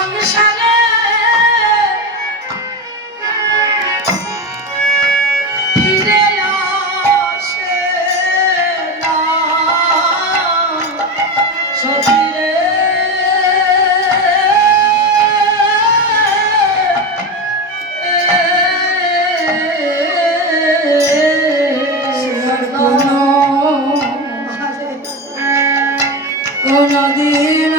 সংসারে ফিরে আসে না সখী রে। কোনদিন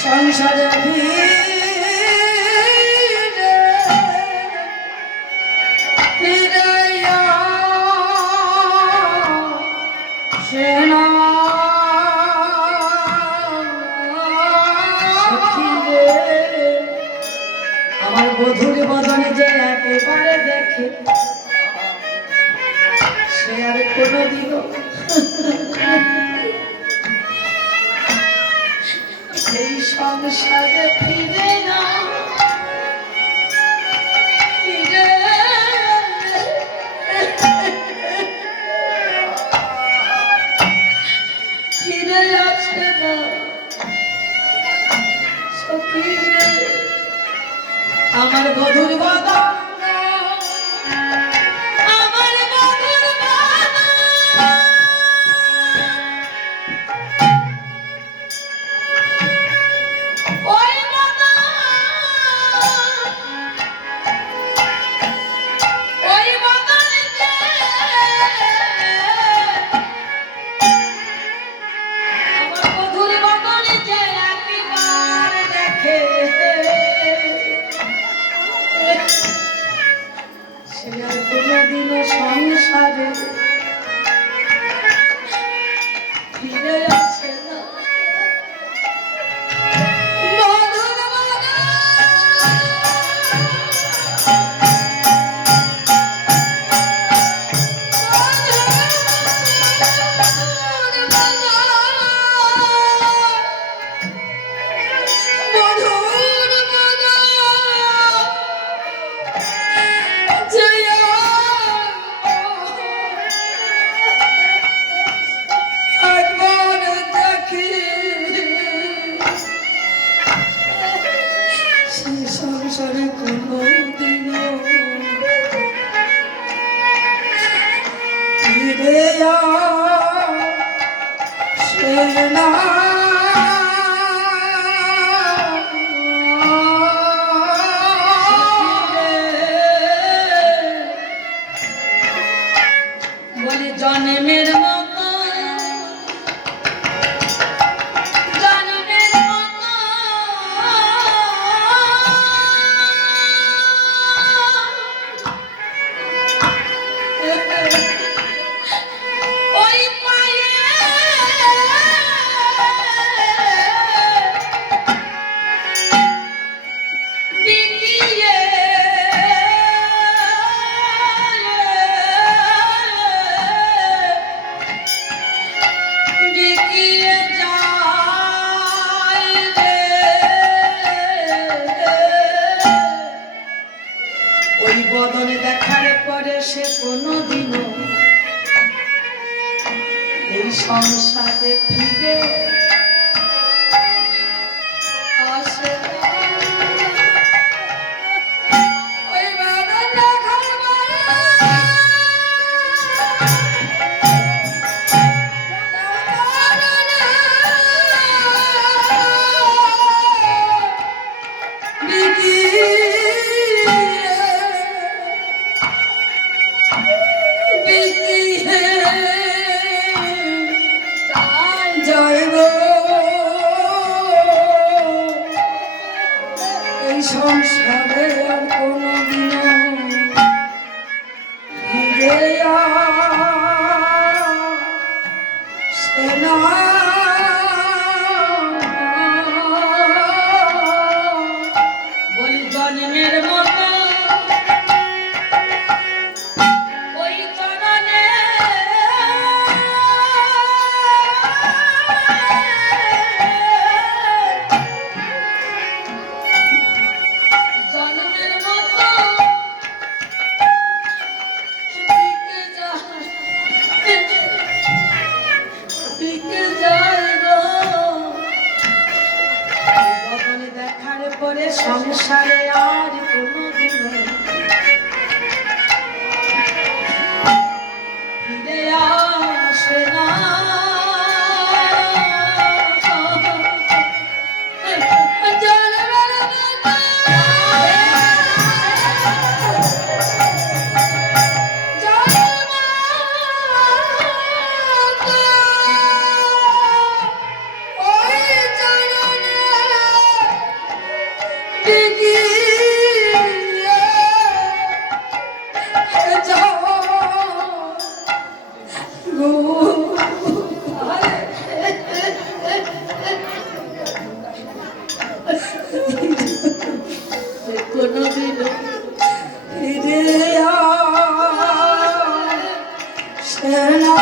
সংসারে ফিরে আসে না সখী রে। আমার বধূর বদন যে একেবারে দেখে সে আর কোনদিনও এই সংসারে ফিরে না ফিরে আসে না সখী রে। আমার বধূর বদন আমার বধূর বদন ওই বদন ওই বদন যে আমার বধূর বদন যে একবার দেখে সে আর কোনদিনও সংসারে ফিরে আসে না। বধূর বদন মধুর বদন জয়া একবার দেখি সে সংসারে কোনদিনও ফিরে আসে না বলি জন্মের মতো জন্মের মতো ওই পায়ে বিকিয়ে বিকিয়ে যায় রে। ওই বদনে দেখার পরে সে কোনদিনও এই সংসারে ফিরে আসে না। ওই বদন দেখার পরে সংসারে আর কোনদিনও ফিরে আসে না। বলি জন্মের মতো ওই চরণে পরে সংসারে আর কোনো দিন ফিরে আসে না।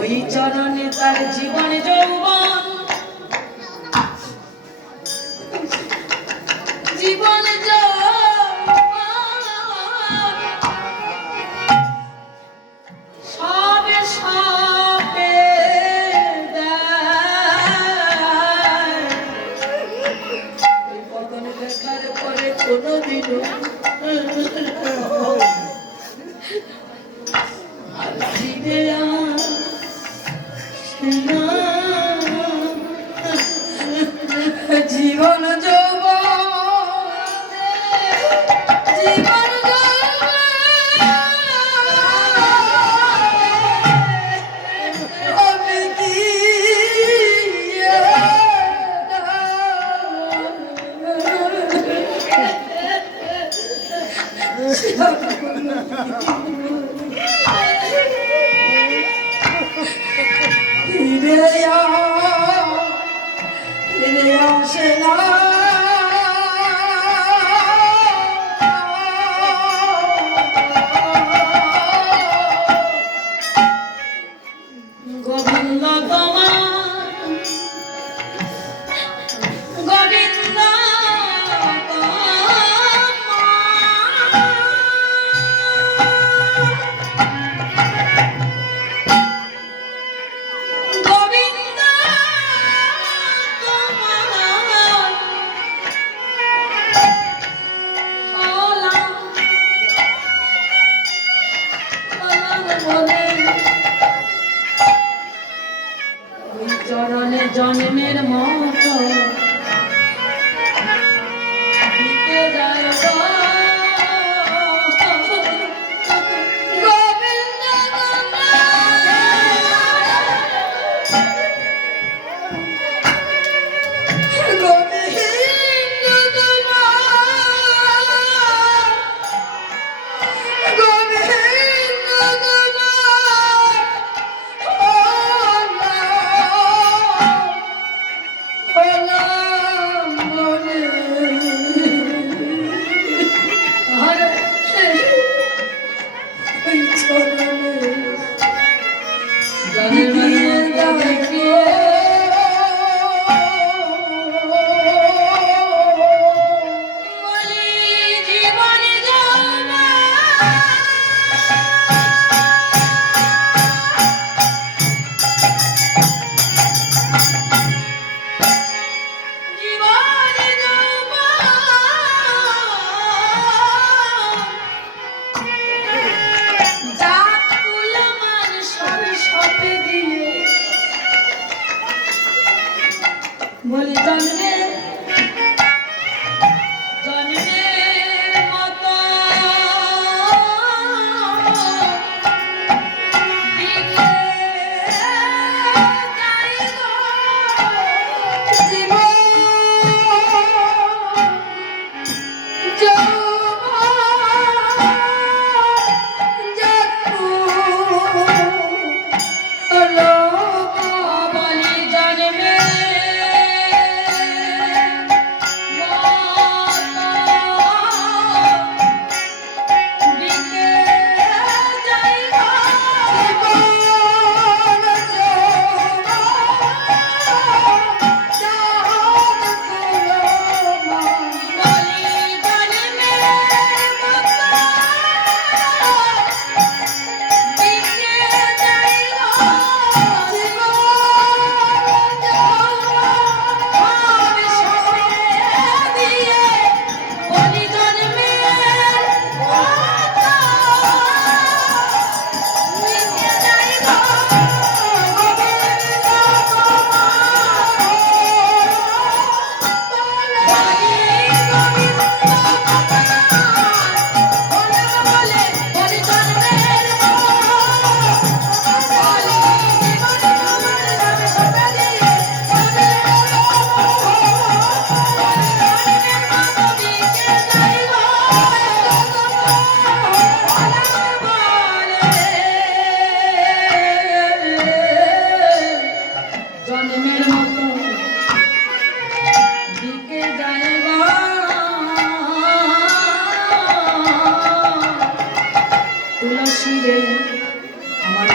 ওই চরণে তার জীবন যৌবন, জীবন সবে সবে ওই পতন দেখার পরে কোনোদিনও আর ফিরে জীবন জীবন আমি কি ফিরে আসে না। গোবিন্দ তোমার গোবিন্দ চরণে জন্মের মতো দিতে যায় গোবিন্দ বলি জন্মে জন্মের মতো দিতে যাই গো জীবন বলি জন্মে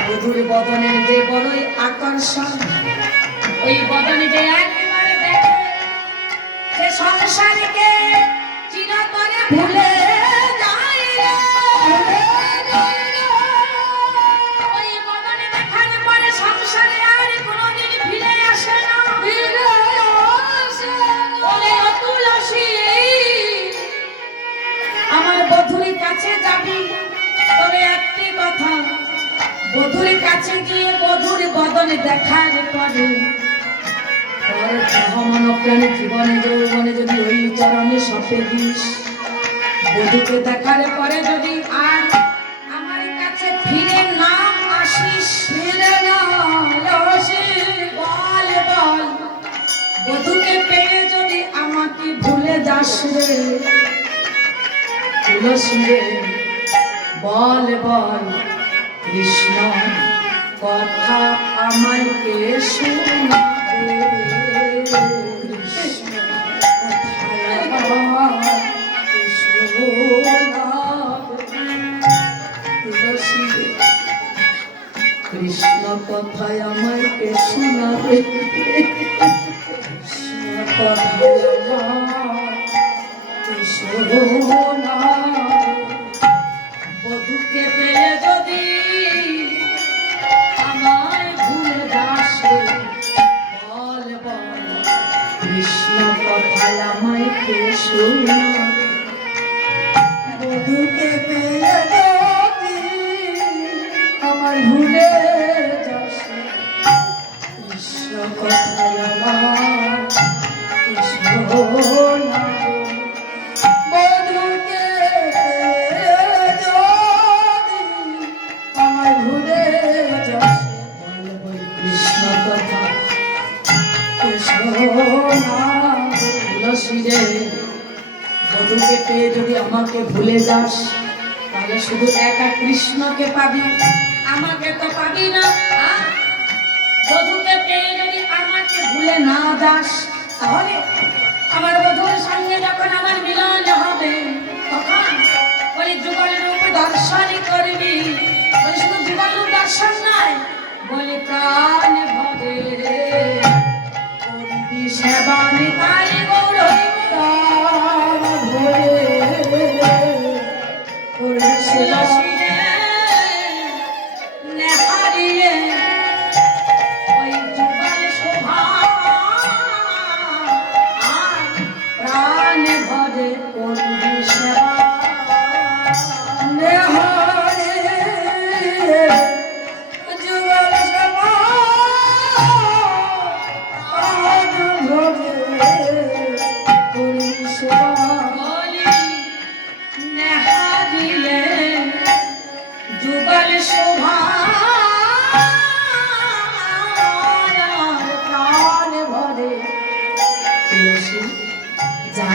বধুর বদনের যে বড়ই আকর্ষণ, ওই বদনে যে একবারে দেখে সে সংসারকে চিরতরে ভুলে যায় রে। ওই বদনে দেখার পরে সংসারে আর কোনোদিন ফিরে আসে না। বলে ও তুলসী, আমার বধুর কাছে যাবি, তবে একটি কথা, বধুর কাছে গিয়ে বধুর বদনে দেখার পরে প্রাণী জীবনে যৌবনে যদি ওই চরণে সপে দিস, বধুকে দেখার পরে যদি আর আমার কাছে ফিরে না আসিস, ফিরে না আসিস, বল বল বধুকে পেয়ে যদি আমাকে ভুলে যাস রে তুলসী রে, বল বল কৃষ্ণ কথা আমায় কে শোনাবে, কৃষ্ণ কথা তুলসী রে, কৃষ্ণ কথায় আমায় কে শোনাবে, কৃষ্ণ কথায় আমায় শোনাবে। বধুকে পেয়ে যদি আমায় ভুলে যাস, বল বল কৃষ্ণ কথায় আমায় কে শোনাবে, বধুকে পেয়ে যদি আমায় ভুলে যাস, কৃষ্ণ কথায় আমায় শোনাবে। বধুকে পেয়ে যদি আমাকে ভুলে যাস, তাহলে শুধু একা কৃষ্ণকে পাবি, আমাকে তো পাবি না। বধুকে পেয়ে যদি আমাকে ভুলে না যাস, তাহলে আমার বধুর সঙ্গে যখন আমার মিলন হবে, তখন বলি যুগল রূপ দর্শন করবি। বলি শুধু যুগল রূপ দর্শন নয়, বলি প্রাণ ভবে করবি সেবা নিতাই গৌর নেহারিয়ে ওই যুগল শোভা প্রাণ ভরে করবি সেবা, নেহারিয়ে যুগল শোভা প্রাণ ভরে করবি সেবা, নেহারিয়ে যুগল শোভা প্রাণ ভরে। তুলসী যা,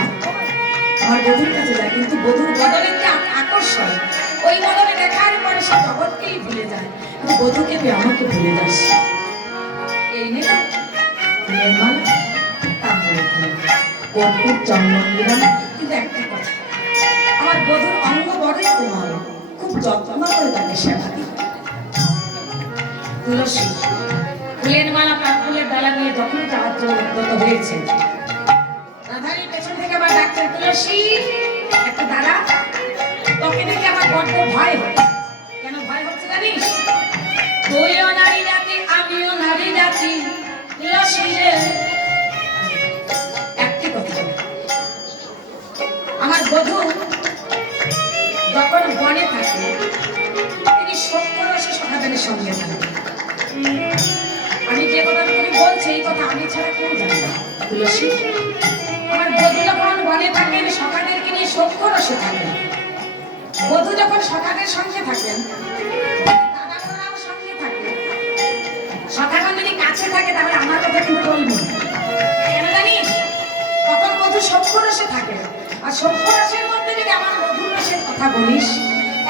আমার বধুর কাছে যা, কিন্তু বধুর বদলে কি আকর্ষণ, ওই বদলে দেখার পরে সে জগৎকেই ভুলে যায়, কিন্তু বধুকে পেয়ে আমাকে ভুলে যাস। এই নে ফুলের মালা, তাম্বুলের মালা, কর্পূর চন্দন দিলাম, কিন্তু একটা কথা, আমার বধুর অঙ্গ বড়ই কোমল, খুব যত্ন করে তাকে সেবা দিই। তুলসী ফুলের মালা কানফুলের ডালা নিয়ে যখন যাত্রা উদ্যত হয়েছে, রাধারী পেছন থেকে আবার ডাকছেন, তুলসী একটা দাঁড়া, তোকে দেখে আমার বড্ড ভয় হচ্ছে। কেন ভয় হচ্ছে জানিস? তুইও নারী জাতি, আমিও নারী জাতি। তুলসী রে, একটি কথা, আমার বধূ যখন বনে থাকে, তিনি সত্যরসে সখাদের সঙ্গে থাকে। আমি যে কথা তুমি বলছি, এই কথা আমি ছাড়া কেউ জানে না। তুলসী, আমার বধূ যখন বনে থাকেন, সখাদেরকে নিয়ে সত্যরসে থাকেন। বধূ যখন সখাদের সঙ্গে থাকেন, দাদারাও সঙ্গে থাকে, সখাগণ যদি কাছে থাকে, তাহলে আমার কথা কিন্তু বলবো না। কেন জানিস? তখন বধূ সত্যরসে থাকে, আর সত্যরসের মধ্যে যদি আমার বধূর রসের কথা বলিস,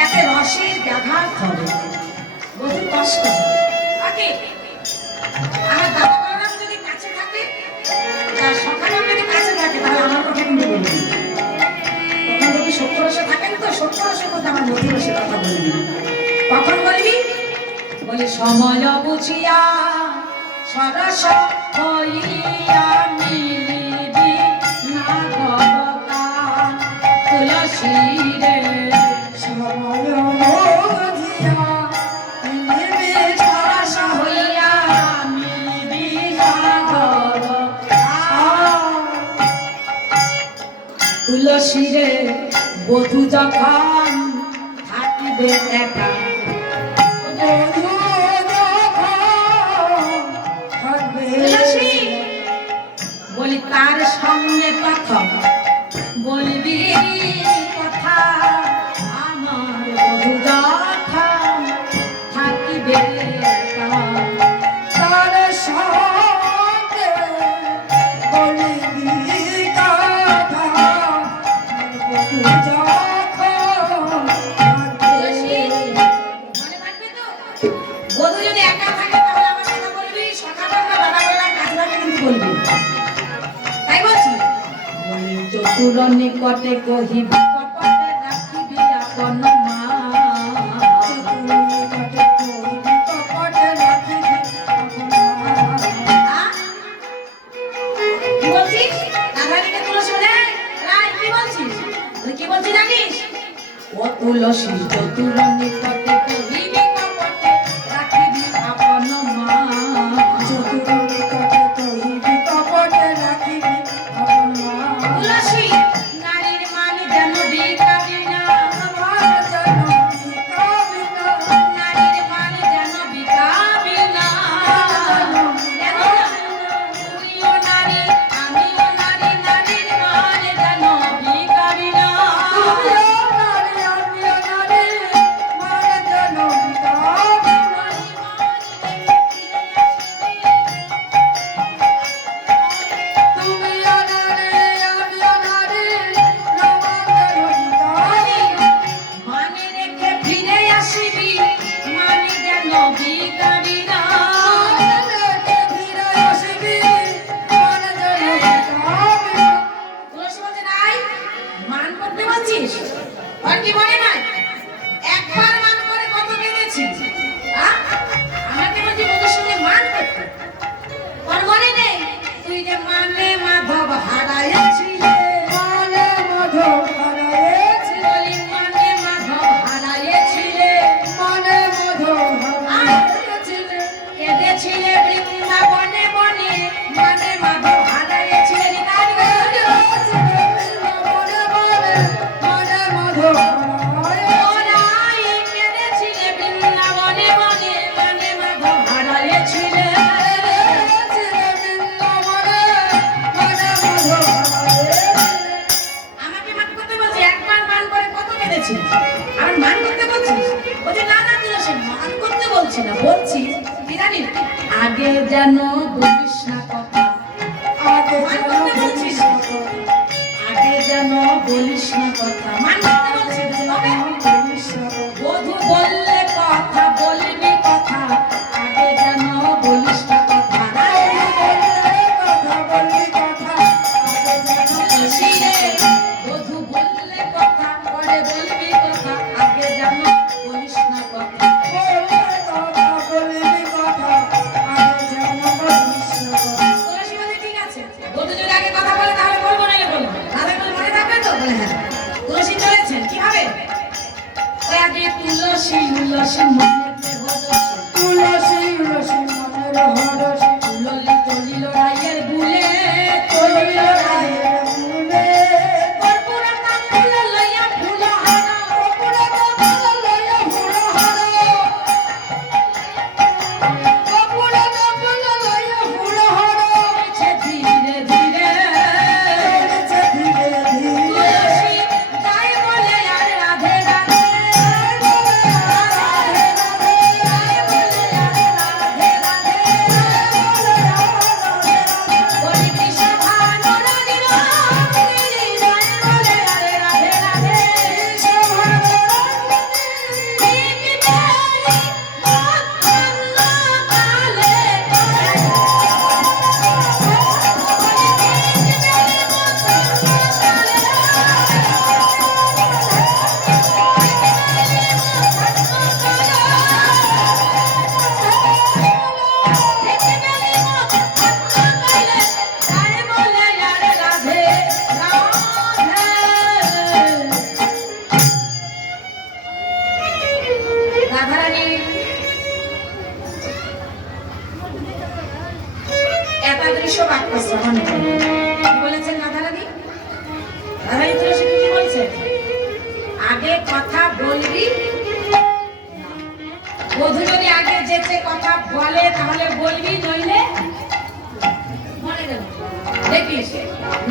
এতে রসের ব্যাঘাত হবে, বধূর কষ্ট হবে। আগে আমার দাদারাও যদি কাছে থাকে, আর সখাগণ যদি কাছে থাকে, তাহলে আমার কথা কিন্তু বলবি। তখন যদি সত্যরসে থাকেন, তো সত্যরসের মধ্যে আমার বধূর রসের কথা বলবি। কখন বলবি? বলে বলে সময় বুঝিয়া সরস হইয়া মিলিবি না ভবতান তুলসী রে সময় বুঝিয়া মিলিবি সরস হইয়া মিলিবি না ভবতান তুলসী রে বধূ যখন থাকিবে একা তুলসী বলি তার সঙ্গে প্রথম বলবি কথা আমার বধূ যখন থাকিবে একা তার সঙ্গে বলিবি কথা বধূ যখন তুলসী মনে থাকবে তো বধূ যদি একা থাকে তাহলে আমার কথা বলবি সকালবেলা বাধা করলাম কাজবাকে কিন্তু বলবি তাই বলছি বলি চতুর নিকটে কহিবি কপটে রাখিবি আপন মা কি বলছিস রাধারানীকে তুলসী বলে রাই কি বলছিস তুই কি বলছিস জানিস ও তুলসী চতুর নিকটে কহিবি কপটে রাখিবি আপন মা তুলসী নারীর মান যেন বিকাবি না নারীর মান যেন বিকাবি না কেন না? তুইও নারী আমিও নারী নারীর মান যেন বিকাবি না মানে রেখে ফিরে আসিবি মানে যেন বিকাবি না তুলসী বলছে নাই মান করতে বলছিস আর কি মনে নাই একবার মান করে কত কেঁদেছি আমাকে বলছি বন্ধুর সঙ্গে মান করতে আর মনে নেই তুই যে মানে মাধব হারাইছিলি বলি মানে মাধব হারাইছিলে কেঁদেছিলে বৃন্দাবনে বনে মানে মাধব হারাইছিলে ওরাই কেঁদেছিলে বৃন্দাবনে বনে মানে মাধব হারাইছিলে আমাকে মান করতে বলছি একবার মান করে কত কেঁদেছি আর মান করতে বলছিস বলছে না না তুলসী মান করতে বলছি না বলছি কি জানিস আগে যেন বলিস না কথা আগে যেন বলিস না কথা মান করতে বলছি তবে বধূ বললে কথা বলবি কথা আগে যেন বলিস না কথা তুলসী রে বধূ বললে কথা পরে বলবি কথা আগে যেন বলিস না কথা তুলসী বলে ঠিক আছে বধূ যদি আগে কথা বলে তাহলে বলবো না বলবো তাহলে মনে থাকবে তো বলে হ্যাঁ তুলসী একাদৃশ্য বাক্য শ্রবণ করো। কি বলেছেন রাধারানী? রাধারানী তুলসী কি বলছেন? আগে কথা বলবি, বধূ যদি আগে যেচে কথা বলে তাহলে বলবি, নইলে মরে গেল। দেখিস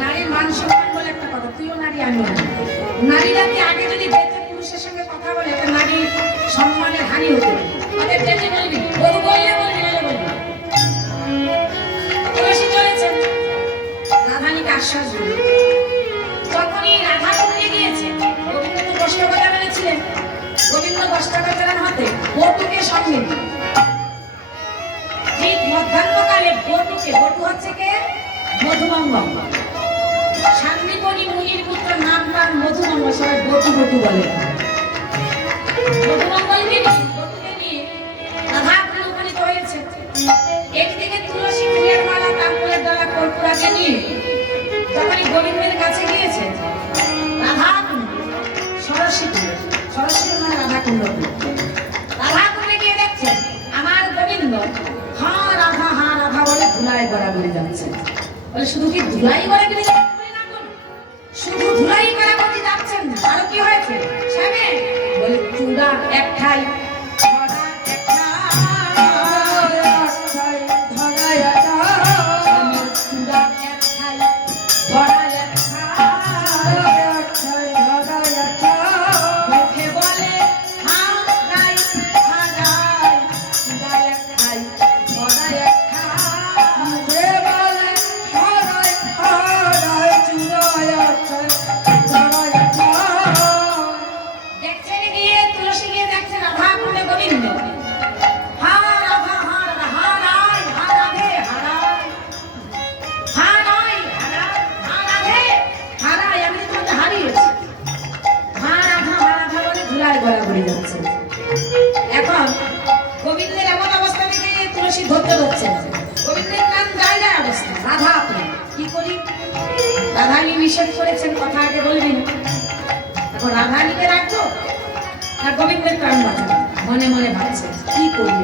নারীর মান সম্মান বলে একটা কথা, তুইও নারী আমিও নারী। নারীরা কি আগে যদি যেচে পুরুষের সঙ্গে কথা বলে এটা নারীর সম্মানের হানি হতে পারে। আগে যেচে বলবি, বধূ বললে বলবি, নাহলে বলবি। তুলসী চলেছেন, রাধানীকে আশ্বাস দিল। যখনই রাধা কুঞ্জে গিয়েছে, গোবিন্দ তো বস্ত্রকথা বলেছিলেন, গোবিন্দ বস্ত্রকথার হাতে বটুকে সঙ্গে নিয়ে। ঠিক মধ্যাহ্নকালে বটুকে, বটু হচ্ছে কে? মধুমঙ্গল। সান্দিপনি মুনির পুত্র নাম তার মধুমঙ্গল, সবাই বটু বটু বলে। মধুমঙ্গলকে নিয়ে, বটুকে নিয়ে রাধা কুঞ্জে উপনীত হয়েছে। একদিকে তুলসী ফুলের মালা, তাম্বুলের ডালা, কর্পূরাকে নিয়ে যখনই গোবিন্দের কাছে গিয়েছে, রাধা সরস্বতী, সরস্বতী মানে রাধা কুণ্ড, রাধা কুণ্ডে গিয়ে দেখছেন আমার গোবিন্দ হা রাধা বলে ধুলাই গড়াগড়ি যাচ্ছে। বলে শুধু কি ধুলাই গড়াগড়ি যাচ্ছে না, শুধু ধুলাই গড়াগড়ি যাচ্ছেন, আরো কি হয়েছে? সামনে বলে চূড়া একটাই, ছড়া একটা, চূড়া একটাই, ধরা একটা, মুখে বলে হারাই হারাই, চূড়া একটাই, ধরা একটা, দেখছেন গিয়ে তুলসী গিয়ে দেখছে রাধা কুণ্ডে গোবিন্দ হা রাধা হারাই হারাধে হারাই, হারাই হারাধে হারাই, আমি তোমাকে হারিয়েছি। হা রাধা বলে ধুলায় গড়াগড়ি যাচ্ছে। এখন গোবিন্দের এমন অবস্থা দেখে তুলসী ধরতে হচ্ছে, গোবিন্দের নাম যায় অবস্থা। রাধা আপনি কি করি? রাধানী নিষেধ করেছেন, কথা আগে বলবি না। এখন রাধানীকে রাখবো আর গোবিন্দের প্রাণ বাঁচাবো, মনে মনে ভাবছে কি করি।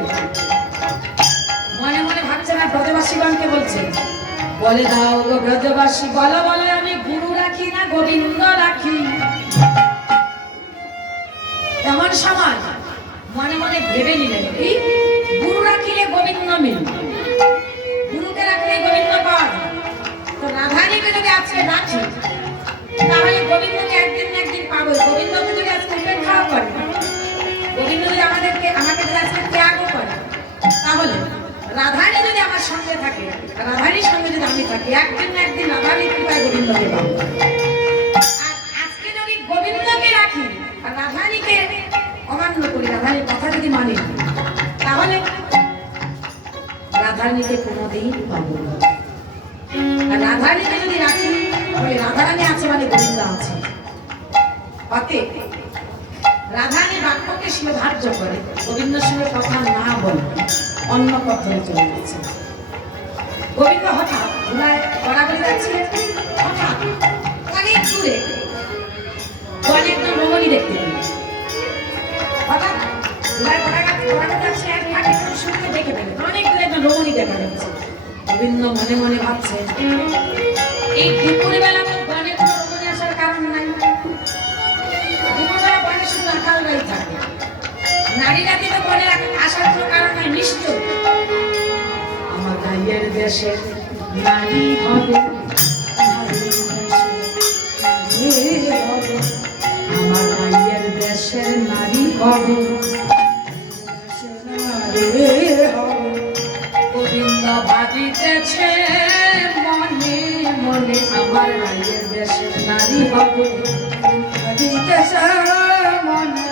মনে মনে ভাবছে না, ব্রজবাসীগণকে বলছে, বলে দাও গো ব্রজবাসী, বলো বলো আমি গুরু রাখি না গোবিন্দ রাখি। এমন সময় মনে মনে ভেবে নিলেন কি গুরু রাখিলে গোবিন্দ মিলবে, গুরুকে রাখলে গোবিন্দ পাওয়া যায়। তো রাধানীকে যদি আজকে রাখি তাহলে গোবিন্দকে একদিন না একদিন পাবো। গোবিন্দকে যদি আজকে উপেক্ষাও করে, গোবিন্দ যদি আমাকে যদি আজকে ত্যাগও করে, তাহলে রাধানী যদি আমার সঙ্গে থাকে, রাধানীর সঙ্গে যদি আমি থাকি, একদিন না একদিন রাধানীর কৃপায় গোবিন্দকে পাবো। আর আজকে যদি গোবিন্দকে রাখি আর রাধানীকে অমান্য করি, রাধানীর কথা যদি মানি, তাহলে রাধানীকে কোনোদিন পাবো না। আর রাধানীকে যদি রাখি তাহলে রাধারানী আছে মানে গোবিন্দ আছে। অতএব রাধানী বাক্যকে শিরোধার্য করে গোবিন্দের সঙ্গে কথা না বলে অন্য পথ ধরে চলে যাচ্ছে। গোবিন্দ হঠাৎ ধুলায় গড়াগড়ি যাচ্ছিলেন, হঠাৎ অনেক দূরে একজন রমণী দেখতে পেলেন। হঠাৎ ধুলায় গড়াগড়ি যাচ্ছে, এক ফাঁকে শুনতে দেখে পেলেন অনেক দূরে একজন রমণী দেখা যাচ্ছে। গোবিন্দ মনে মনে ভাবছে এই দুপুরে বেলা তো বনে কোনো রমণী আসার কারণ নাই, দুপুরবেলা বনে শুধু আকালরাই থাকে, নারী জাতি তো বনে আসার কোনো কারণ নাই। নিশ্চয় আমার ভাইয়ের দেশের নারী হবে, আমার ভাইয়ের দেশের নারী হবে, গোবিন্দ ভাবিতেছে মনে মনে আমার ভাইয়ের দেশের নারী হবে, ভাবিতেছে মনে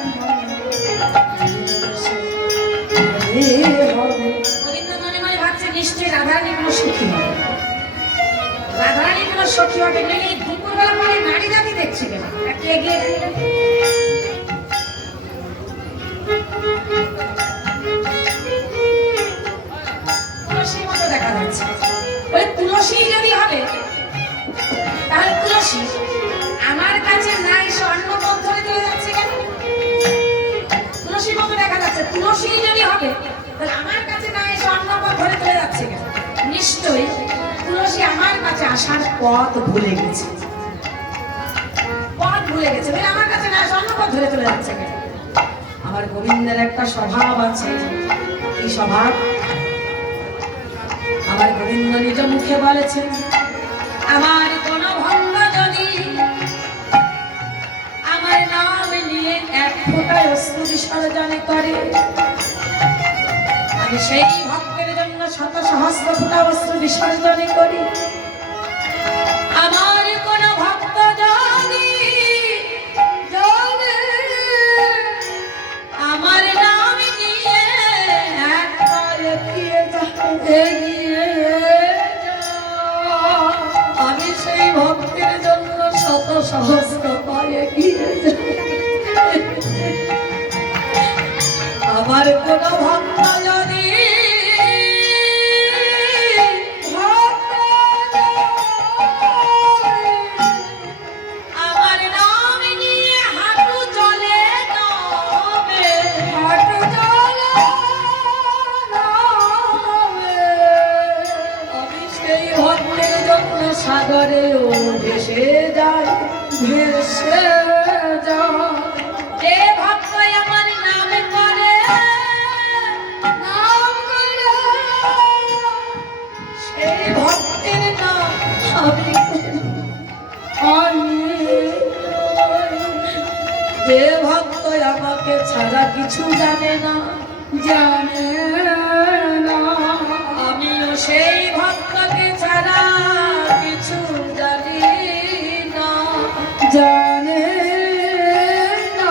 হবে। গোবিন্দ মনে মনে ভাবছে নিশ্চয়ই রাধারানী কোনো সুখী হবে, রাধারানী কোনো সুখী হবে। এই দুপুরবেলা পরে নারী জাতি দেখছি কেন, একটু এগিয়ে তুলসীর মতো দেখা যাচ্ছে। বলে তুলসী যদি হবে তাহলে তুলসী আমার কাছে নাই, স্বর্ণ পথ ধরে চলে যাচ্ছে কেন? তুলসীর মতো দেখা যাচ্ছে। তুলসী যদি হবে তাহলে আমার কাছে নাই, স্বর্ণ পথ ধরে চলে যাচ্ছে কেন? নিশ্চয়ই আসার পথ ভুলে গেছে, পথ ভুলে গেছে, বলে আমার কাছে না অন্য পথ ধরে চলে যাচ্ছে কেন? আমার গোবিন্দের একটা স্বভাব আছে। এই স্বভাব আমার গোবিন্দ নিজ মুখে বলেছেন, আমার কোন ভক্ত যদি আমার নাম নিয়ে এক ফোঁটা অশ্রু বিসর্জন করে, আমি সেই ভক্তের জন্য শত সহস্র ফোঁটা অশ্রু বিসর্জন করি। আমার কোন ভক্ত যদি আমার নাম নিয়ে একবার এগিয়ে যায়, আমি সেই ভক্তের জন্য শত সহস্র পায়ে এগিয়ে যাই। আমার কোন ভক্ত যদি আমার নাম নিয়ে হাঁটু চলে নামে, হাঁটু চলে নামে, আমি সেই ভক্তের জন্য সাগরেও ভেসে যাই, ভেসে যাই। যে ভক্ত আমার নাম করে, নাম করে, সেই ভক্তের নাম আমি যে ভক্ত আমাকে ছাড়া কিছু জানে না, জানে না, আমিও সেই ভক্তকে ছাড়া কিছু জানি না, জানে না।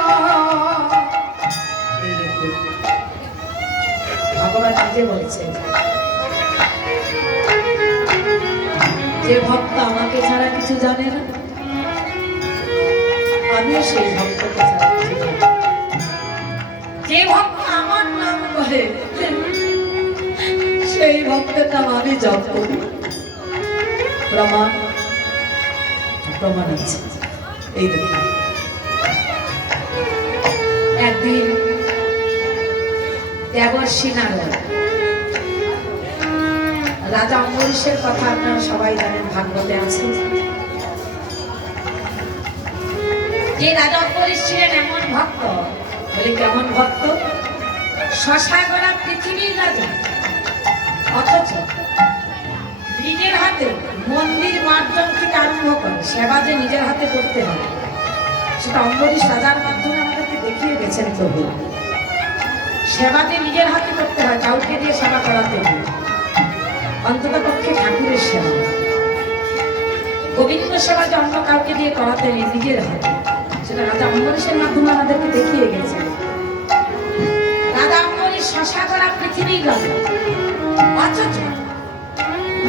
ভগবান নিজে বলছেন, যে ভক্ত আমাকে ছাড়া কিছু জানে না, আমিও সেই ভক্তকে ছাড়া কিছু জানি না। যে ভক্ত আমার নাম করে, সেই ভক্তের নাম আমি জপ করি। প্রমাণ, প্রমাণ আছে। এই দেখুন, একদিন দেবর্ষি নারদ, রাজা অম্বরীশের কথা আপনারা সবাই জানেন, ভাগবতে আছে। যে রাজা অম্বরীশ ছিলেন এমন ভক্ত, বলে কেমন ভক্ত, শশা গড়া পৃথিবীর রাজা, অথচ নিজের হাতে মন্দির মার্জন থেকে আরম্ভ করে সেবা যে নিজের হাতে করতে হবে, সেটা অম্বরীশ রাজার মাধ্যমে আমাদেরকে দেখিয়ে গেছেন। প্রভু, সেবা যে নিজের হাতে করতে হয়, কাউকে দিয়ে সেবা করাতে হয়, অন্তত পক্ষে ঠাকুরের সেবা, গোবিন্দ সেবা যে অন্য কাউকে দিয়ে করাতে নেই, নিজের হাতে, সেটা রাজা অম্বরীশের মাধ্যমে আমাদেরকে দেখিয়ে গেছে। রাজা অম্বরীশ শশা করা পৃথিবীর রাজা, অথচ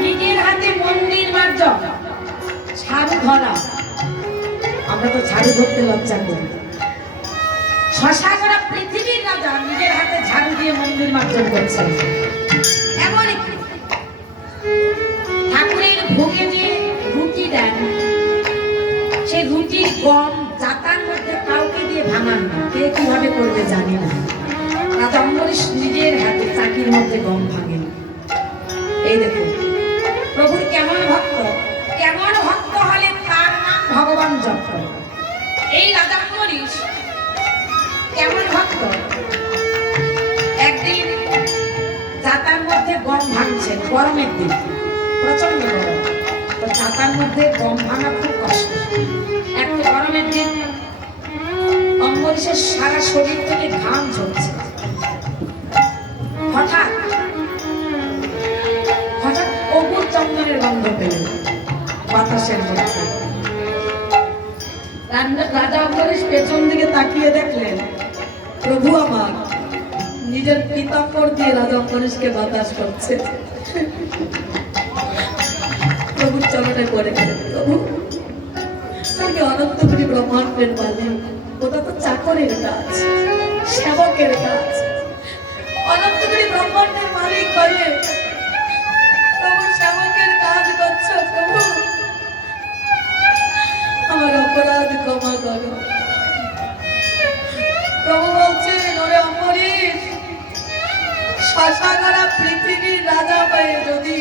নিজের হাতে মন্দির মার্জন, ঝাড়ু ধরা, আমরা তো ঝাড়ু ধরতে লজ্জা করি, শশা করা পৃথিবীর রাজা নিজের হাতে ঝাড়ু দিয়ে মন্দির মার্জন করছেন। এমনকি ঠাকুরের ভোগে যে রুটি দেন, সেই রুটির গম জাতার মধ্যে কাউকে দিয়ে ভাঙান না, কে কিভাবে করবে জানি না, রাজা অম্বরীশ নিজের হাতে চাকির মধ্যে গম ভাঙেন। এই দেখুন প্রভুর কেমন ভক্ত, কেমন ভক্ত হলে তার নাম ভগবান জপ করে। এই রাজা অম্বরীশ কেমন ভক্ত, একদিন জাতার মধ্যে গম ভাঙছেন, গরমের দিন, প্রচন্ড গরম, তো জাতার মধ্যে গম ভাঙা খুব কষ্ট। এত গরমের দিন অম্বরীশের সারা শরীর থেকে ঘাম ঝরছে। হঠাৎ হঠাৎ অপুর চন্দনের গন্ধ পেল বাতাসের মধ্যে। রাজা অম্বরীশ পেছন দিকে তাকিয়ে দেখলেন, প্রভু আমার নিজের পিতাম্বর দিয়ে রাজা অম্বরীশকে বাতাস করছে। প্রভুর চরণে পড়ে গেলেন, প্রভু তাকে অনন্ত কোটি ব্রহ্মাণ্ডের মালিক, ওটা তো চাকরের কাজ, সেবকের কাজ, অনন্ত কোটি ব্রহ্মাণ্ডের মালিক হয়ে প্রভু সেবকের কাজ করছো। প্রভু আমার অপরাধ ক্ষমা করো। প্রভু বলছেন, ওরে অম্বরীশ, শশা করা পৃথিবীর রাজা হয়ে যদি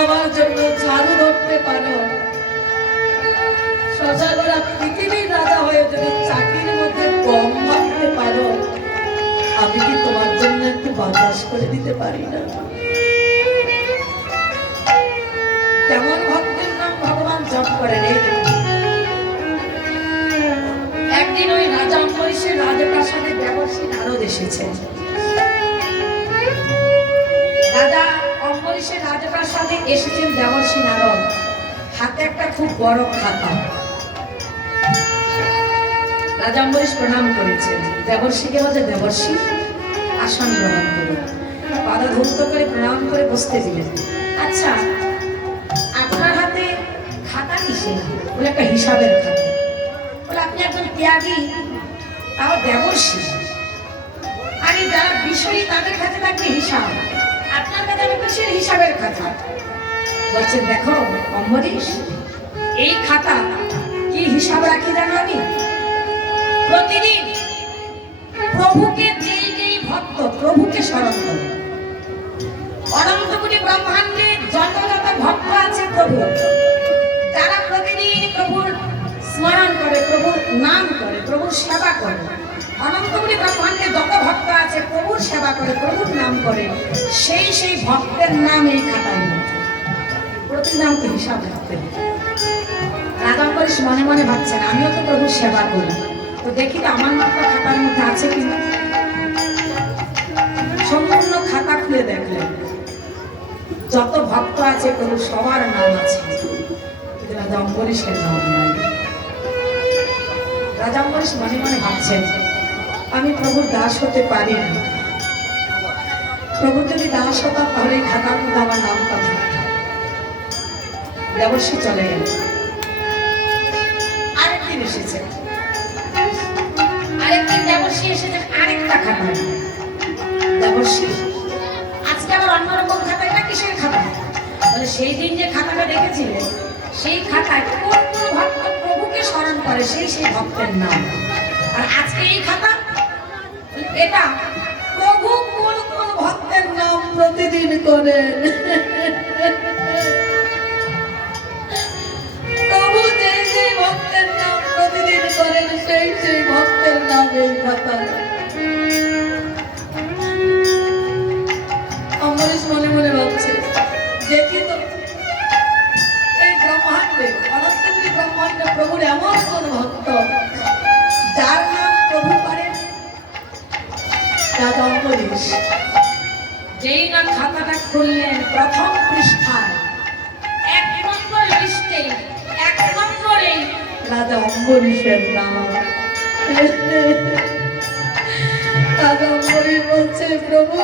আমার জন্য ঝাড়ু ধরতে আমি কি তোমার জন্য একটু বাতাস করে দিতে পারি না? কেমন ভক্তের নাম ভগবান জপ করেন এই দেখুন। একদিন ওই রাজা অম্বরীশের রাজপ্রাসাদে দেবর্ষি নারদ এসেছেন। রাজা অম্বরীশের রাজপ্রাসাদে এসেছেন দেবর্ষি নারদ, হাতে একটা খুব বড় খাতা। রাজা অম্বরীশ প্রণাম করেছেন, দেবর্ষিকে বলছে দেবর্ষি আসন গ্রহণ করুন। পাদা ধৌত করে প্রণাম করে বসতে দিলেন। আচ্ছা, আপনার হাতে খাতা কিসের? বলে একটা হিসাবের খাতা। বলে আপনি একজন ত্যাগী, তাও দেবর্ষি, আরে যারা বিষয়ী তাদের কাছে থাকবে হিসাব, আপনার কাছে কিসের হিসাবের খাতা? বলছেন দেখো অম্বরীশ, এই খাতা কি হিসাব রাখি জানো আমি? প্রতিদিন প্রভুকে যেই ভক্ত প্রভুকে স্মরণ করে, অনন্ত কোটি ব্রহ্মাণ্ডে যত যত ভক্ত আছে প্রভু, যারা প্রতিদিন প্রভুর স্মরণ করে, প্রভুর নাম করে, প্রভুর সেবা করে, অনন্ত কোটি ব্রহ্মাণ্ডে যত ভক্ত আছে প্রভুর সেবা করে, প্রভুর নাম করে, সেই ভক্তের নাম এই খাতায় মধ্যে প্রতিদিন আমাকে হিসাব রাখতে হবে। রাজা অম্বরীশ মনে মনে ভাবছেন আমিও তো প্রভুর সেবা করি, তো দেখি তো আমার নামটা খাতার মধ্যে আছে কিনা। সম্পূর্ণ খাতা খুলে দেখলেন যত ভক্ত আছে প্রভু সবার নাম আছে, রাজা অম্বরীশের নাম নাই। রাজা অম্বরীশ মনে মনে ভাবছেন আমি প্রভুর দাস হতে পারি না, প্রভু যদি দাস হতাম তাহলে এই খাতার মধ্যে আমার নামটা থাকত। দেবর্ষি চলে গেল। আরেকদিন এসেছে, আরেকদিন দেবর্ষি এসেছেন আরেকটা খাতা। দেবর্ষি আজকে আবার অন্যরকম খাতা, এটা কিসের খাতা? বলে সেই দিন যে খাতাটা দেখেছিলেন সেই খাতায় কোন কোন ভক্ত প্রভুকে স্মরণ করে সেই ভক্তের নাম। আর আজকে এই খাতা, এটা প্রভু কোন কোন ভক্তের নাম প্রতিদিন করেন। প্রভু যেই ভক্তের নাম প্রতিদিন করেন সেই ভক্তের নাম এই খাতায়। অম্বরীশ মনে মনে ভাবছে দেখি তো এই ব্রহ্মাণ্ডে, অনন্ত কোটি ব্রহ্মাণ্ডে প্রভুর এমন কোন ভক্ত যার নাম প্রভু করেন। রাজা অম্বরীশ যেই না খাতাটা খুললেন, প্রথম পৃষ্ঠায় 1 নম্বর লিস্টে 1 নম্বরে রাজা অম্বরীশের নাম। রাজা অম্বরীশ বলছে প্রভু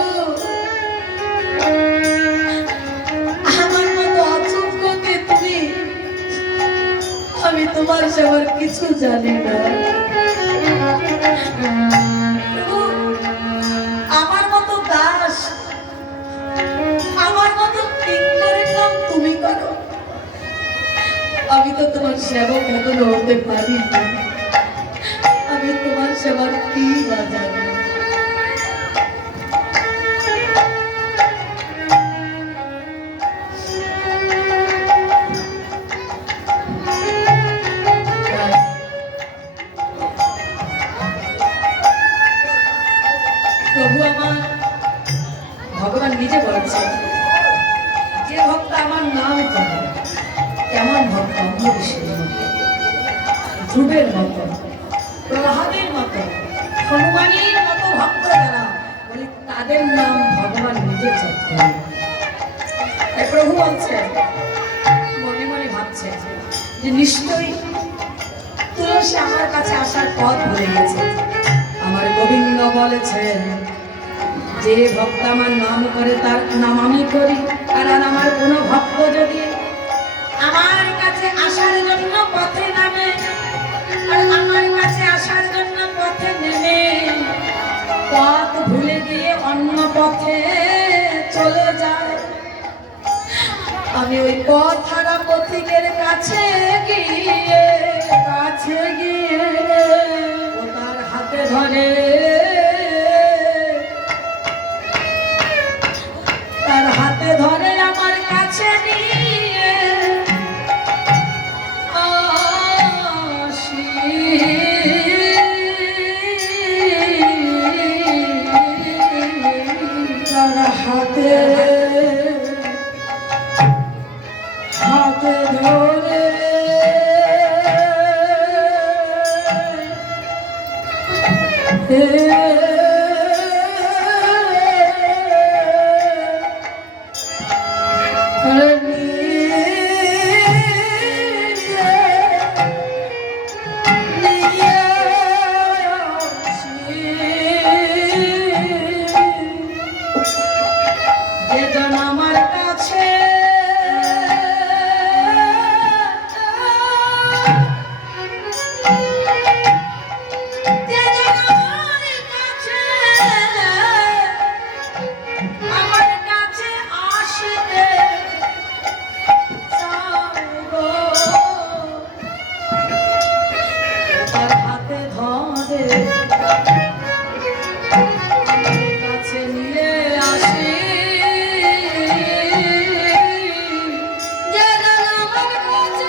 আমার মতো অযোগ্যকে তুমি, আমি তোমার সেবার কিছু জানি না। আমার মতো দাস, আমার মতো কিঙ্করের নাম তুমি করো, আমি তো তোমার সেবক এখনো হতে পারি না, আমি তোমার সেবার কি বা জানি। প্রভু আমার, ভগবান নিজে বলছে যে ভক্ত আমার নাম করে, কেমন ভক্ত? অম্বরীশের মতো, ধ্রুবের মতো, প্রহ্লাদের মতো, হনুমানের মতো ভক্ত যারা, বলে তাদের নাম ভগবান নিজে জপ করে। তাই প্রভু বলছে, মনে মনে ভাবছে যে নিশ্চয়ই তুলসী আমার কাছে আসার পথ ভুলে গেছে। আমার গোবিন্দ বলেছেন যে ভক্ত আমার নাম করে তার নাম আমি করি। আর আমার কোনো ভক্ত যদি আমার কাছে আসার জন্য পথে নামে, আর আমার কাছে আসার জন্য পথে নেমে পথ ভুলে গিয়ে অন্য পথে চলে যায়, আমি ওই পথ হারা পথিকের কাছে গিয়ে ও তার হাতে ধরে, তার হাতে ধরে আমার কাছে নিয়ে আসি। আমার কাছে আমার কাছে আসতে চাইবো তার হাতে ধরে আমার কাছে নিয়ে আসি যেন আমার কাছে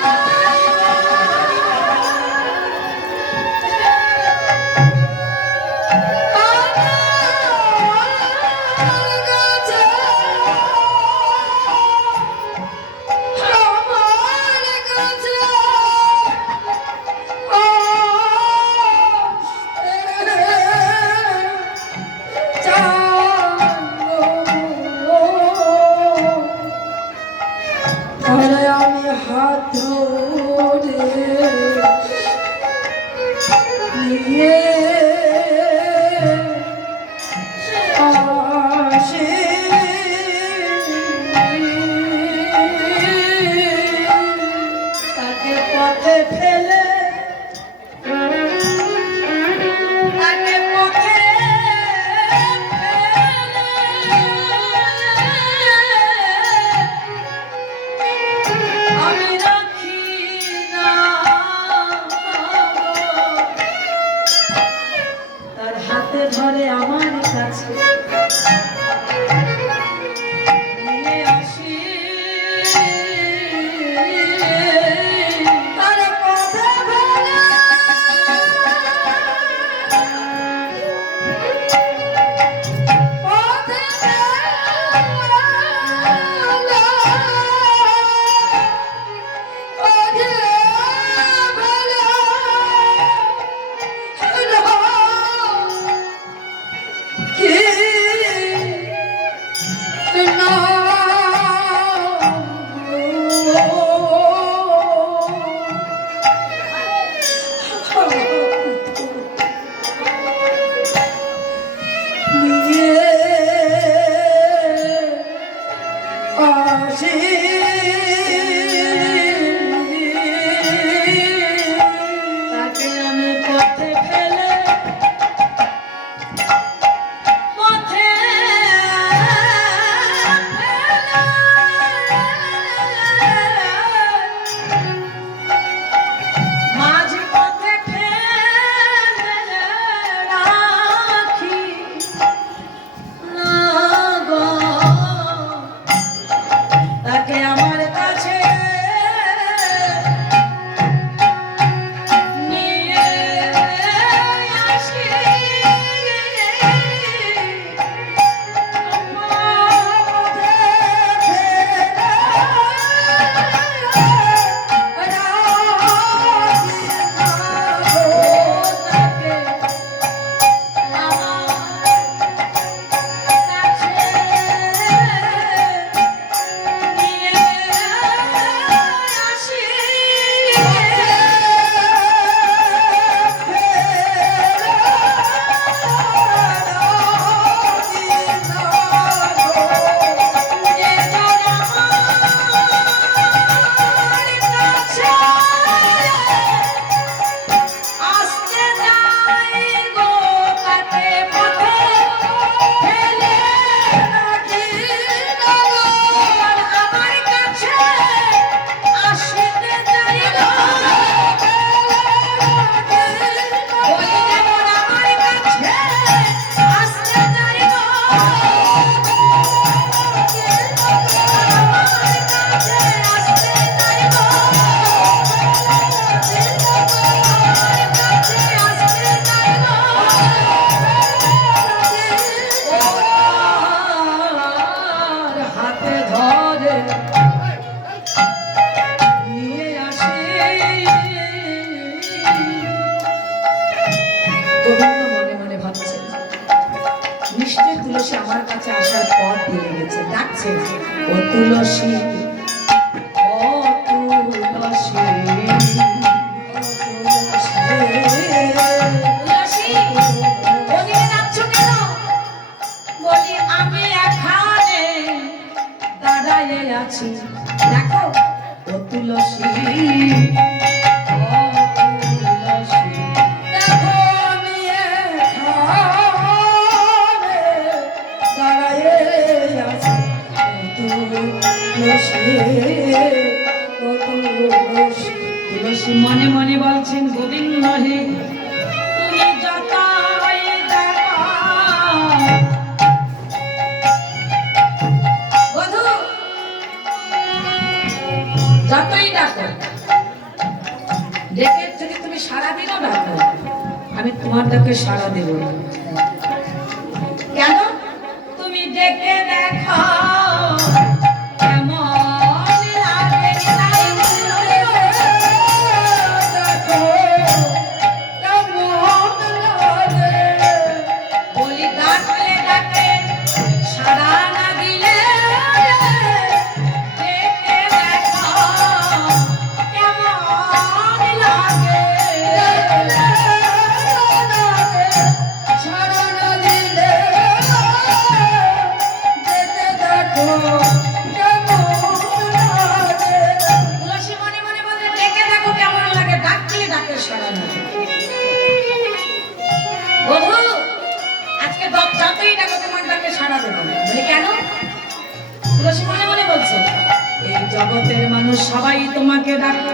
আমি হাত ধরে নিয়ে আসি তাকে পথে ফেলে তাকে পথে আমি রাখি না তার হাতে ধরে আমার কাছে নিয়ে আসি তার কথা বলে পথে তাকে আমি পথে ফেলে পথে মাঝ পথে ফেলে রাখি না গো তাকে আমার কাছে নিয়ে আসি নিশ্চয় তুলসী আমার কাছে আসার পথ দিয়ে গেছে, ডাকছে, ও তুলসী দাঁড়ায়ে আছি দেখো ও তুলসী ও তুলসী দেখো আমি এখানে দাঁড়ায়ে আছি। ও তুলসী, ও তুলসী। তুলসী মনে মনে বলছেন গোবিন্দ হে তুমি যতই দেখো বধূ যতই ডাকো ডেকে যদি তুমি সারাদিনও ডাকো আমি তোমার ডাকে সাড়া দেব না। কেন তুমি ডেকে দেখো কেমন লাগে তাই বলো। বলি ডাকলে ডাকে সাড়া না দিলে ডেকে দেখো কেমন লাগে। তুলসী মনে মনে বলে ডেকে দেখো কেমন লাগে, ডাকলে ডাকে সাড়া না দিলে। বধূ আজকে যতই ডাকো তোমার ডাকে সাড়া দেবো না। বলি কেন? তুলসী মনে মনে বলছে এই জগতের মানুষ সবাই তোমাকে ডাকে,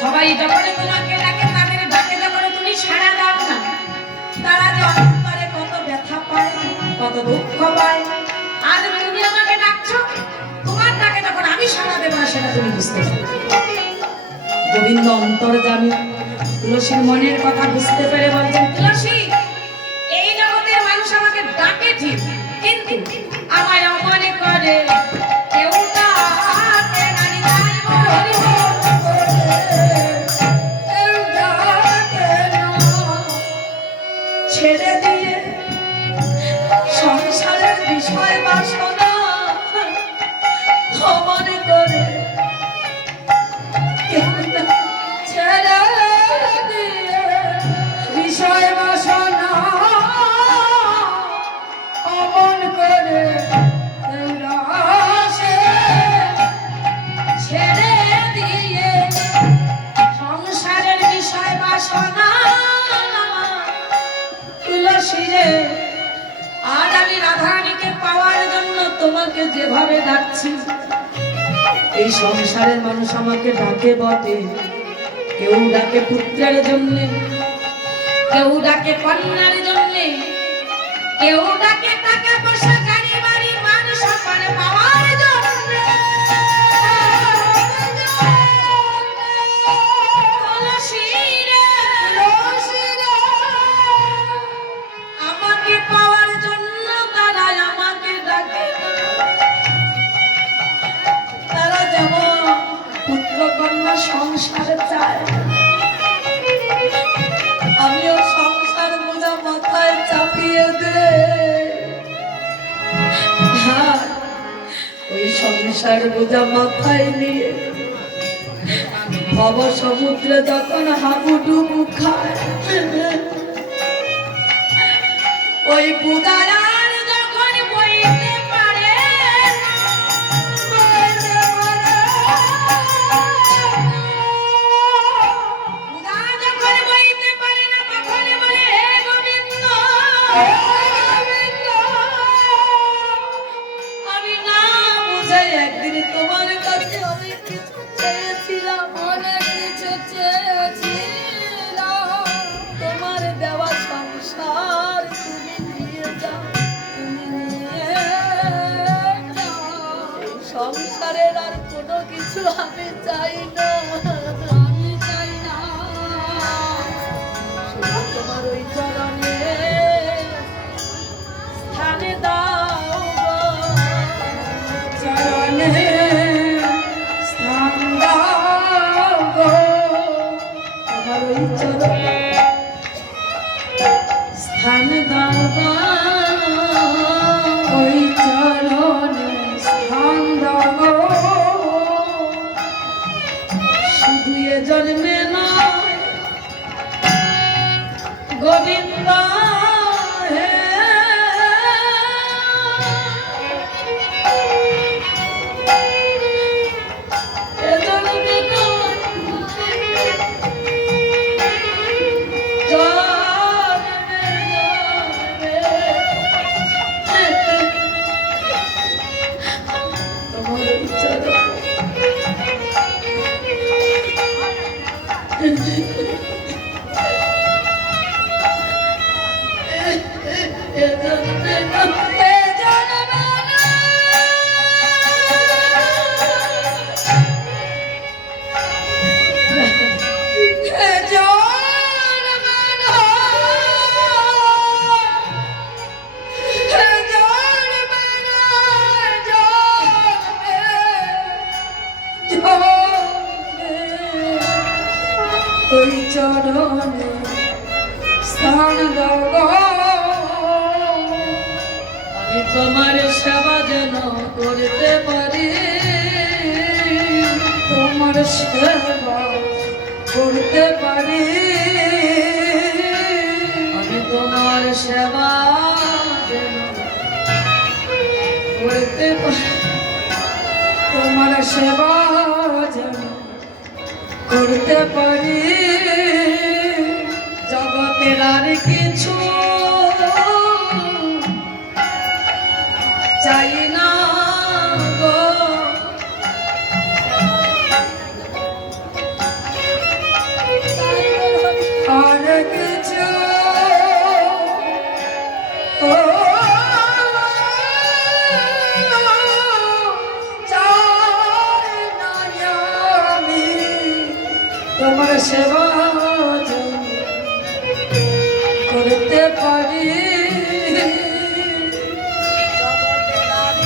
সবাই যখন তোমাকে ডাকে তাদের ডাকে যখন তুমি সাড়া দাও না তারা যে অন্তরে কত ব্যথা পায় কত দুঃখ পায়। আজ তুমি আমাকে ডাকছো তোমার ডাকে যখন আমি সাড়া দেবো না সেটা তুমি বুঝতে পারো। গোবিন্দ অন্তর্যামী তুলসীর মনের কথা বুঝতে পেরে বলছেন তুলসী এই জগতের মানুষ আমাকে ডাকে ঠিক কিন্তু আমায় অমনে করে কেউ ডাকে না নিতাই গৌর হরি বল। ছেড়ে দিয়ে সংসারের বিষয় বাসনা মনে করে ছেড়ে দিয়ে বিষয় বাসনা অমন করে রাসে ছেড়ে দিয়ে সংসারের বিষয় বাসনা তুলসী রে আজ আমি রাধারানীকে পাওয়ার জন্য তোমাকে যেভাবে ডাকছি এই সংসারের মানুষ আমাকে ডাকে বটে, কেউ ডাকে পুত্রের জন্য, কেউ ডাকে কন্যার জন্যে, কেউ ডাকে টাকা পয়সা গাড়ি বাড়ি মান সম্মান পাওয়ার জন্যে। তুলসী রে, আমাকে পাওয়ার জন্য তারা আমাকে ডাকে না। তারা যেমন পুত্র কন্যা সংসার চায়, আমিও সংসার বোঝা মাথায় চাপিয়ে দে। আর ওই সংসার বোঝা মাথায় নিয়ে ভব সমুদ্রে যখন হাবুডুবু খায়, ওই বুদারা যখন বইতে পারে না, উদা যখন বইতে পারে না তখন বলে হে গোবিন্দ আমি না বুঝে একদিন তোমার কাছে অনেক কিছু চেয়েছিলাম, অনেক কিছু চেয়েছিলাম। তোমার দেওয়া সংসার তুমি নিয়ে যাও, তুমি নিয়ে যাও। সংসারের আর কোনো কিছু আমি চাই না, আমি চাই না। শুধু তোমার ওই চরণে স্থানে দাও গো, চরণে স্থান দাও গো। আমার ওই চরণে স্থান দাও গো, ওই চরণে স্থান দাও গো। চরণে স্থান দাও গো। আমি তোমার সেবা যেন করতে পারি, তোমার সেবা করতে পারি। আমি তোমার সেবা যেন করতে পারি। তোমার সেবা যেন করতে পারি। জগতের আর কিছু চাই না গো, আর কিছু ও চাই না আমি। তোমার সেবা যেন করতে পারি। জগতের আর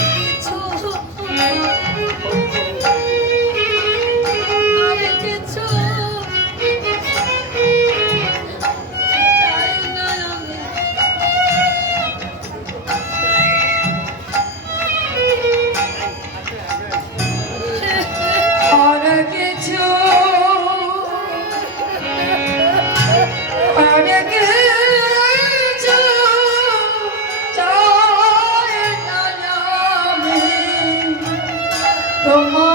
কিছু চাই না আমি। আর কিছু আর কিছু চাই না আমি। তোমার